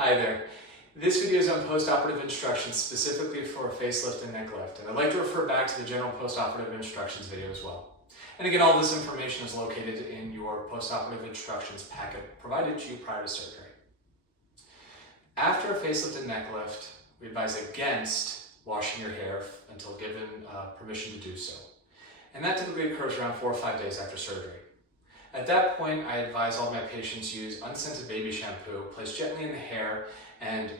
Hi there. This video is on post-operative instructions specifically for a facelift and neck lift, and I'd like to refer back to the general post-operative instructions video as well. And again, all this information is located in your post-operative instructions packet provided to you prior to surgery. After a facelift and neck lift, we advise against washing your hair until given permission to do so. And that typically occurs around 4 or 5 days after surgery. At that point, I advise all my patients use unscented baby shampoo, placed gently in the hair, and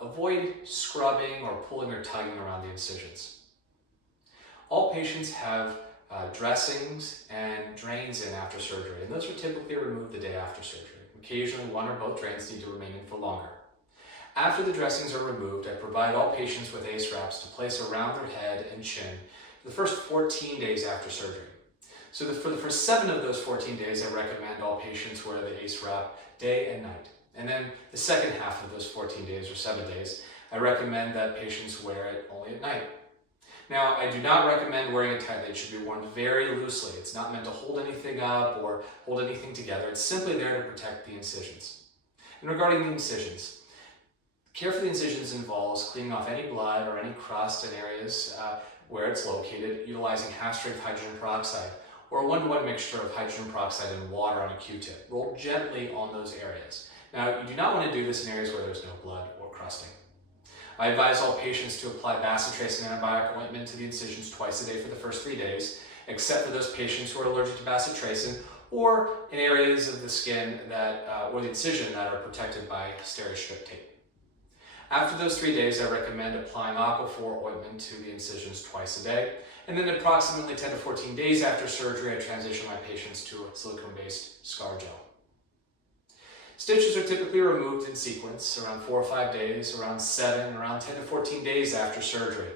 avoid scrubbing or pulling or tugging around the incisions. All patients have dressings and drains in after surgery, and those are typically removed the day after surgery. Occasionally, one or both drains need to remain in for longer. After the dressings are removed, I provide all patients with ACE wraps to place around their head and chin for the first 14 days after surgery. So for the first 7 of those 14 days, I recommend all patients wear the ACE wrap day and night. And then the second half of those 14 days or 7 days, I recommend that patients wear it only at night. Now, I do not recommend wearing it tightly. It should be worn very loosely. It's not meant to hold anything up or hold anything together. It's simply there to protect the incisions. And regarding the incisions, care for the incisions involves cleaning off any blood or any crust in areas where it's located, utilizing half-strength hydrogen peroxide, or a 1-to-1 mixture of hydrogen peroxide and water on a Q-tip. Roll gently on those areas. Now, you do not want to do this in areas where there's no blood or crusting. I advise all patients to apply bacitracin antibiotic ointment to the incisions twice a day for the first 3 days, except for those patients who are allergic to bacitracin or in areas of the skin or the incision that are protected by steri-strip tape. After those 3 days, I recommend applying Aquaphor ointment to the incisions twice a day. And then approximately 10 to 14 days after surgery, I transition my patients to a silicone-based scar gel. Stitches are typically removed in sequence, around 4 or 5 days, around 7, around 10 to 14 days after surgery.